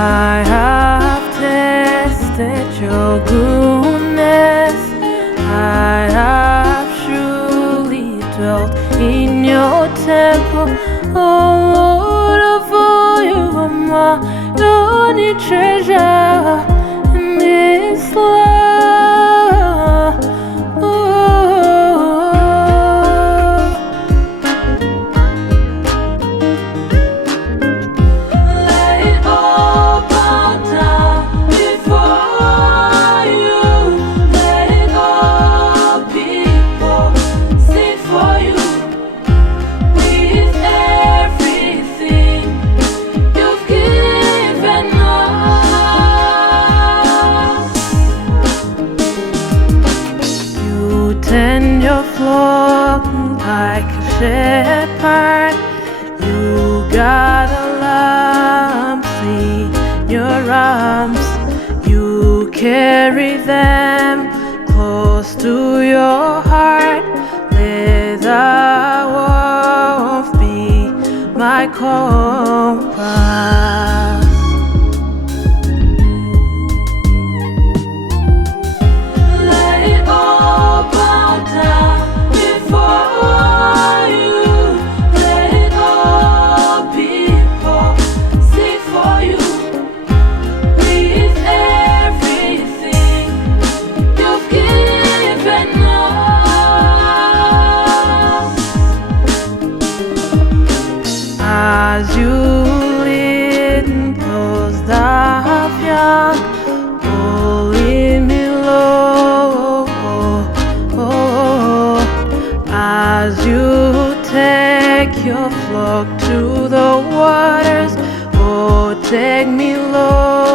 I have tasted your goodness. I have truly dwelt in your temple. Oh Lord, for you are my only treasure in this life. Tend your flock like a shepherd. You got a lamb in your arms. You carry them close to your heart. Let the wolf be my compass. As you lead those that have young, oh, lead me low. As you take your flock to the waters, oh, take me low.